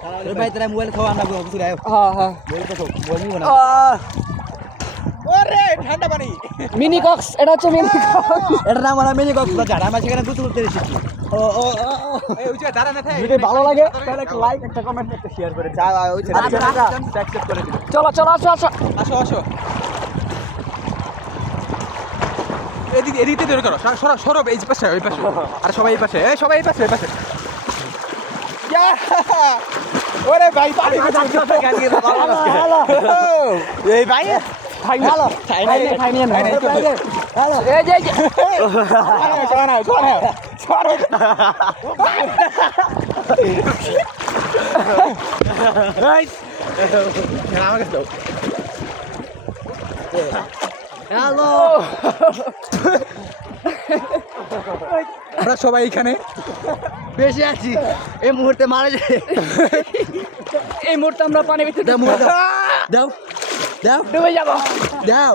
ভাই তোরা মোবাইল খাওয়া না কিছু রায় হ্যাঁ হ্যাঁ মোবাইল তো মোবাইল নিব না ওরে ঠান্ডা পানি মিনি কক্স এটা হচ্ছে মিনি কক্স এটা নাম আমরা মিনি কক্সবাজার আমরা সেখানে দুটো উঠতে এসেছি এই ওই যে দাঁড়া না থাকে যদি ভালো লাগে তাহলে একটা লাইক একটা কমেন্ট একটা শেয়ার করে যা ওই অ্যাকসেপ্ট করে দিল চলো চলো আসো আসো আসো আসো এদিকে এদিকে তৈরি করো সরব সরব এই পাশে ওই পাশে আর সবাই এই পাশে এই সবাই এই পাশে ইয়া! ওরে ভাই পানি এই ভাই ভাই ভালো খাই নাই, খাই নিয়ে খাই নাই, হ্যালো এই যে এই যে আমার কাছে দাও হ্যালো আমরা সবাই এখানে বেশি আছি এই মুহূর্তে মারা যায় এই মুহূর্তে আমরা পানি ভিতরে দাও দাও দাও ডুবে যাবো দাও